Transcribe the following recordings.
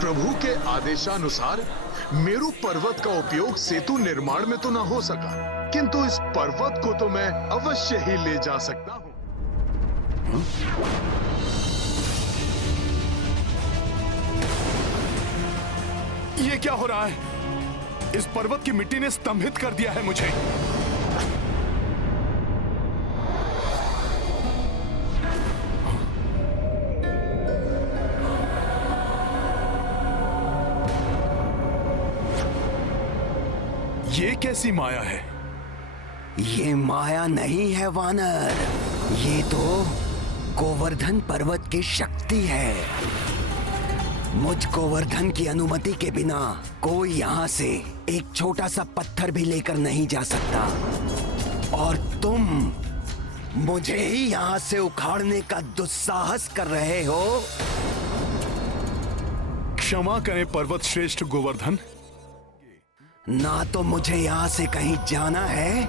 प्रभु के आदेशानुसार मेरु पर्वत का उपयोग सेतु निर्माण में तो न हो सका, किंतु इस पर्वत को तो मैं अवश्य ही ले जा सकता हूं। ये क्या हो रहा है? इस पर्वत की मिट्टी ने स्तंभित कर दिया है मुझे। ये कैसी माया है? ये माया नहीं है वानर, ये तो गोवर्धन पर्वत की शक्ति है। मुझ गोवर्धन की अनुमति के बिना कोई यहाँ से एक छोटा सा पत्थर भी लेकर नहीं जा सकता, और तुम मुझे ही यहाँ से उखाड़ने का दुस्साहस कर रहे हो। क्षमा करें पर्वत श्रेष्ठ गोवर्धन। ना तो मुझे यहाँ से कहीं जाना है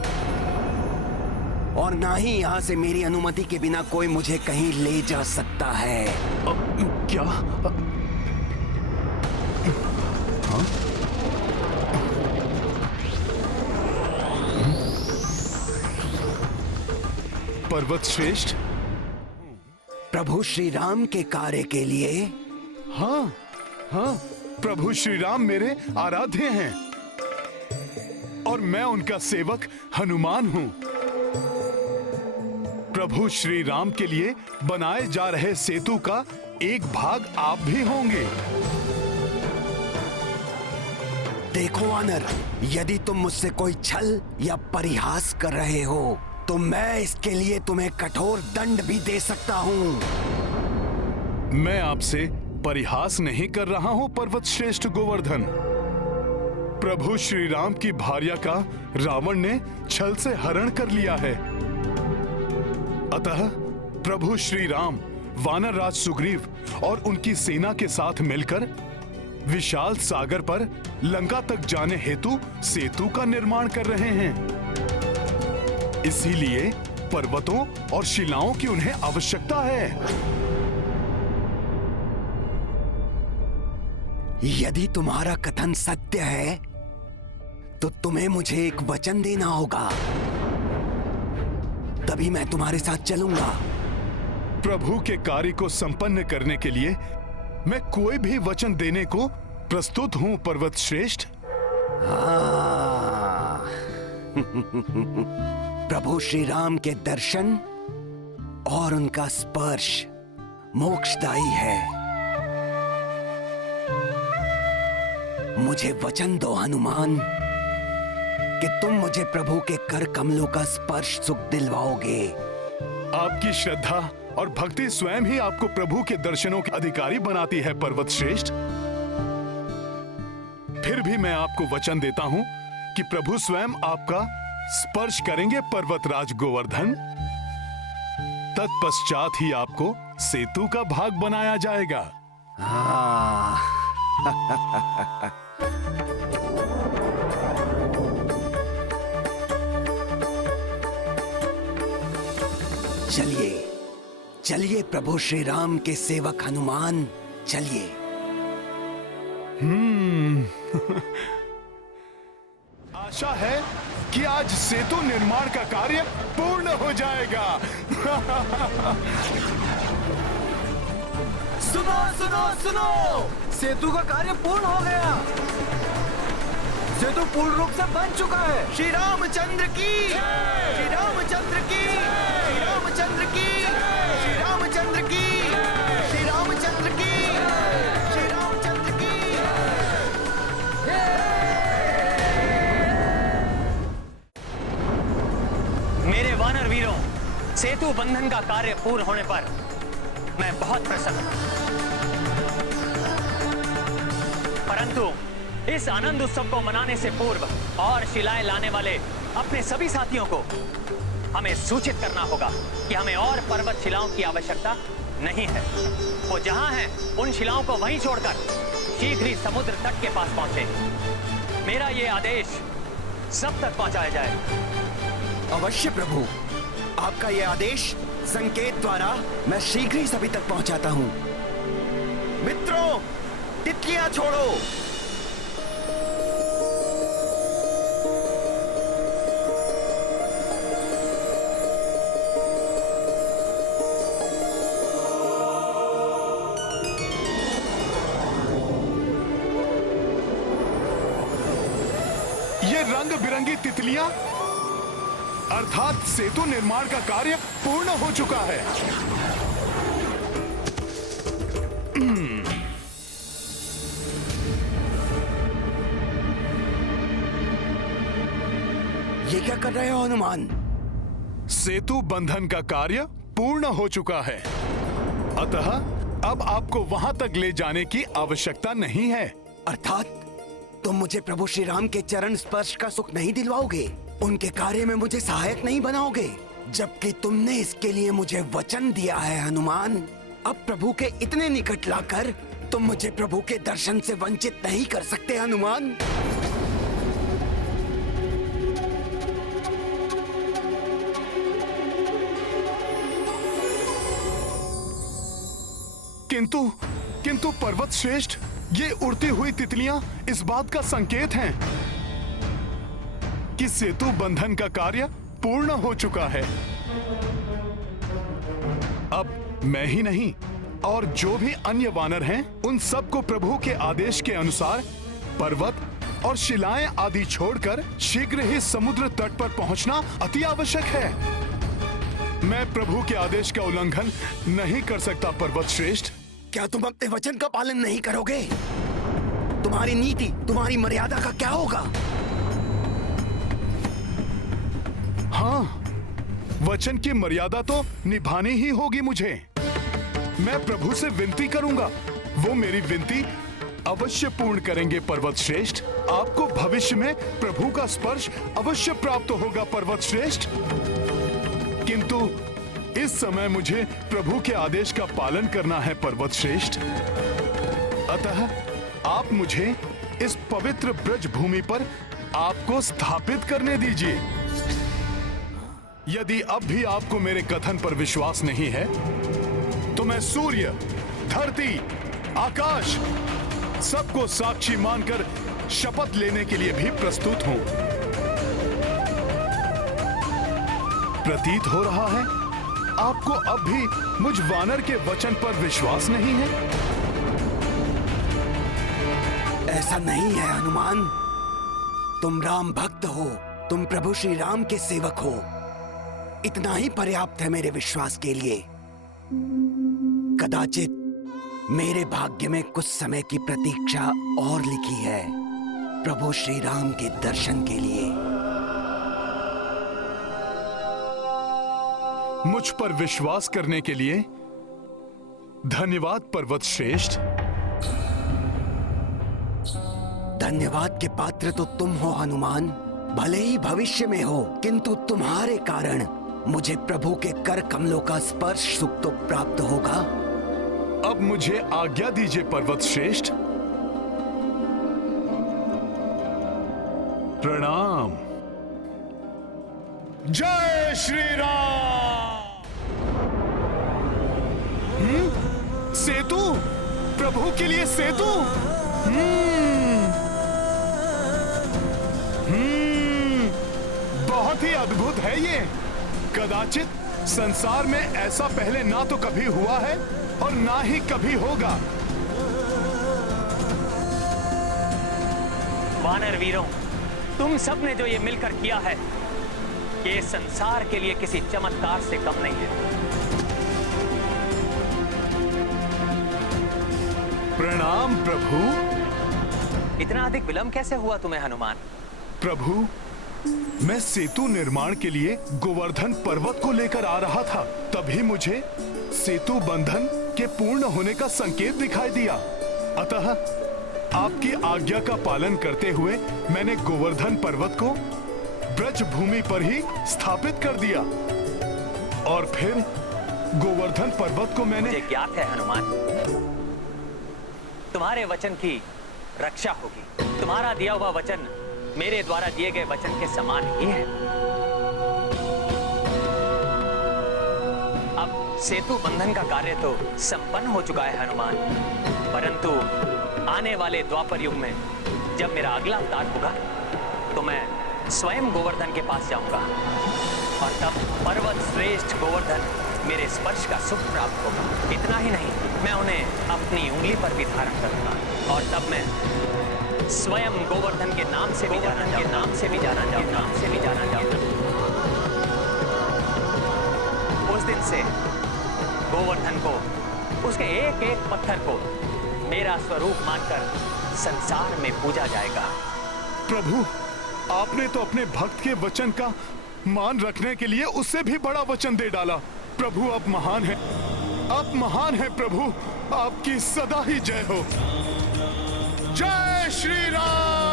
और ना ही यहाँ से मेरी अनुमति के बिना कोई मुझे कहीं ले जा सकता है। क्या? हाँ? पर्वत श्रेष्ठ, प्रभु श्री राम के कार्य के लिए। हाँ हाँ, प्रभु श्री राम मेरे आराध्य हैं और मैं उनका सेवक हनुमान हूं। प्रभु श्री राम के लिए बनाए जा रहे सेतु का एक भाग आप भी होंगे। देखो वानर, यदि तुम मुझसे कोई छल या परिहास कर रहे हो तो मैं इसके लिए तुम्हें कठोर दंड भी दे सकता हूं। मैं आपसे परिहास नहीं कर रहा हूं पर्वत श्रेष्ठ गोवर्धन। प्रभु श्री राम की भार्या का रावण ने छल से हरण कर लिया है। अतः प्रभु श्री राम वानर राज सुग्रीव और उनकी सेना के साथ मिलकर विशाल सागर पर लंका तक जाने हेतु सेतु का निर्माण कर रहे हैं। इसीलिए पर्वतों और शिलाओं की उन्हें आवश्यकता है। यदि तुम्हारा कथन सत्य है तो तुम्हें मुझे एक वचन देना होगा, तभी मैं तुम्हारे साथ चलूंगा। प्रभु के कार्य को संपन्न करने के लिए मैं कोई भी वचन देने को प्रस्तुत हूं पर्वत श्रेष्ठ। प्रभु श्री राम के दर्शन और उनका स्पर्श मोक्षदायी है। मुझे वचन दो हनुमान कि तुम मुझे प्रभु के कर कमलों का स्पर्श सुख दिलवाओगे। आपकी श्रद्धा और भक्ति स्वयं ही आपको प्रभु के दर्शनों के अधिकारी बनाती है पर्वत श्रेष्ठ। फिर भी मैं आपको वचन देता हूं कि प्रभु स्वयं आपका स्पर्श करेंगे पर्वतराज गोवर्धन। तत्पश्चात ही आपको सेतु का भाग बनाया जाएगा। चलिए चलिए प्रभु श्री राम के सेवक हनुमान, चलिए। आशा है कि आज सेतु निर्माण का कार्य पूर्ण हो जाएगा। सुनो सुनो सुनो, सेतु का कार्य पूर्ण हो गया। सेतु पूर्ण रूप से बन चुका है। श्री रामचंद्र की, श्री रामचंद्र की, श्री रामचंद्र की, श्री रामचंद्र की, श्री रामचंद्र की, श्री रामचंद्र की। मेरे वानर वीरों, सेतु बंधन का कार्य पूर्ण होने पर मैं बहुत प्रसन्न हूं। परंतु इस आनंद उत्सव को मनाने से पूर्व और शिलाएं लाने वाले अपने सभी साथियों को हमें सूचित करना होगा कि हमें और पर्वत शिलाओं की आवश्यकता नहीं है। वो जहां हैं उन शिलाओं को वहीं छोड़कर शीघ्र ही समुद्र तट के पास पहुंचे। मेरा ये आदेश सब तक पहुंचाया जाए। अवश्य प्रभु, आपका यह आदेश संकेत द्वारा मैं शीघ्र ही सभी तक पहुंचाता हूं। मित्रों, तितलियां छोड़ो। ये रंग बिरंगी तितलियां, अर्थात सेतु निर्माण का कार्य पूर्ण हो चुका है। ये क्या कर रहे हो हनुमान? सेतु बंधन का कार्य पूर्ण हो चुका है, अतः अब आपको वहां तक ले जाने की आवश्यकता नहीं है। अर्थात तुम मुझे प्रभु श्री राम के चरण स्पर्श का सुख नहीं दिलवाओगे, उनके कार्य में मुझे सहायक नहीं बनाओगे, जबकि तुमने इसके लिए मुझे वचन दिया है हनुमान। अब प्रभु के इतने निकट लाकर तुम मुझे प्रभु के दर्शन से वंचित नहीं कर सकते हनुमान। किंतु पर्वत श्रेष्ठ, ये उड़ती हुई तितलियां इस बात का संकेत हैं कि सेतु बंधन का कार्य पूर्ण हो चुका है। अब मैं ही नहीं और जो भी अन्य वानर हैं, उन सबको प्रभु के आदेश के अनुसार पर्वत और शिलाएं आदि छोड़कर शीघ्र ही समुद्र तट पर पहुंचना अति आवश्यक है। मैं प्रभु के आदेश का उल्लंघन नहीं कर सकता पर्वत श्रेष्ठ। क्या तुम अपने वचन का पालन नहीं करोगे? तुम्हारी नीति, तुम्हारी मर्यादा का क्या होगा? हाँ, वचन की मर्यादा तो निभानी ही होगी मुझे। मैं प्रभु से विनती करूंगा, वो मेरी विनती अवश्य पूर्ण करेंगे पर्वत श्रेष्ठ। आपको भविष्य में प्रभु का स्पर्श अवश्य प्राप्त होगा पर्वत श्रेष्ठ। किंतु इस समय मुझे प्रभु के आदेश का पालन करना है पर्वत श्रेष्ठ। अतः आप मुझे इस पवित्र ब्रज भूमि पर आपको स्थापित करने दीजिए। यदि अब भी आपको मेरे कथन पर विश्वास नहीं है, तो मैं सूर्य, धरती, आकाश सबको साक्षी मानकर शपथ लेने के लिए भी प्रस्तुत हूं। प्रतीत हो रहा है आपको अब भी मुझ वानर के वचन पर विश्वास नहीं है। ऐसा नहीं है हनुमान, तुम राम भक्त हो, तुम प्रभु श्री राम के सेवक हो, इतना ही पर्याप्त है मेरे विश्वास के लिए। कदाचित मेरे भाग्य में कुछ समय की प्रतीक्षा और लिखी है प्रभु श्री राम के दर्शन के लिए। मुझ पर विश्वास करने के लिए धन्यवाद पर्वत श्रेष्ठ। धन्यवाद के पात्र तो तुम हो हनुमान, भले ही भविष्य में हो, किंतु तुम्हारे कारण मुझे प्रभु के कर कमलों का स्पर्श सुख तो प्राप्त होगा। अब मुझे आज्ञा दीजिए पर्वत श्रेष्ठ। प्रणाम। जय श्री राम। सेतु, प्रभु के लिए सेतु। बहुत ही अद्भुत है ये। कदाचित संसार में ऐसा पहले ना तो कभी हुआ है और ना ही कभी होगा। वानर वीरों, तुम सब ने जो ये मिलकर किया है, ये संसार के लिए किसी चमत्कार से कम नहीं है। प्रणाम प्रभु। इतना अधिक विलंब कैसे हुआ तुम्हें हनुमान? प्रभु, मैं सेतु निर्माण के लिए गोवर्धन पर्वत को लेकर आ रहा था, तभी मुझे सेतु बंधन के पूर्ण होने का संकेत दिखाई दिया। अतः आपकी आज्ञा का पालन करते हुए मैंने गोवर्धन पर्वत को ब्रज भूमि पर ही स्थापित कर दिया और फिर गोवर्धन पर्वत को मैंने। मुझे ज्ञात है हनुमान, तुम्हारे वचन की रक्षा होगी। तुम्हारा दिया हुआ वचन मेरे द्वारा दिए गए वचन के समान ही है। अब सेतु बंधन का कार्य तो संपन्न हो चुका है हनुमान, परंतु आने वाले द्वापर युग में जब मेरा अगला अवतार होगा तो मैं स्वयं गोवर्धन के पास जाऊंगा और तब पर्वत श्रेष्ठ गोवर्धन मेरे स्पर्श का सुख प्राप्त होगा। इतना ही नहीं, मैं उन्हें अपनी उंगली पर भी धारण करूंगा और तब मैं स्वयं गोवर्धन के नाम से भी जाना जाऊंगा। उस दिन से गोवर्धन को, उसके एक एक पत्थर को मेरा स्वरूप मानकर संसार में पूजा जाएगा। प्रभु, आपने तो अपने भक्त के वचन का मान रखने के लिए उससे भी बड़ा वचन दे डाला। प्रभु, आप महान हैं, आप महान हैं प्रभु, आपकी सदा ही जय हो। जय श्री राम।